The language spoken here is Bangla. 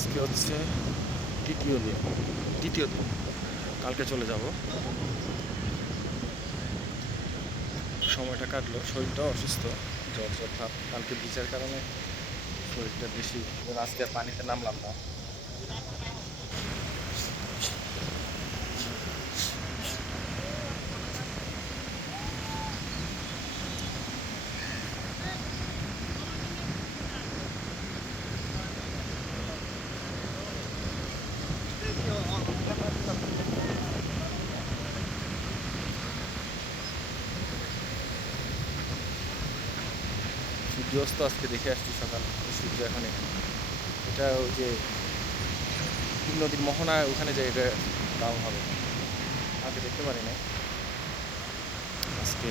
আজকে হচ্ছে দ্বিতীয় দিন। কালকে চলে যাব। সময়টা কাটলো, শরীরটাও অসুস্থ, জ্বর জ্বর ভাব। কালকে ভিজার কারণে শরীরটা বেশি, আজকে আর পানিতে নামলাম না। সূর্যাস্ত আজকে দেখে আসছি সকাল, সূর্য এখন এখানে। এটা ওই যে তিন নদীর মোহনায় ওখানে যে এটা ডাউন হবে, আগে দেখতে পারি না আজকে।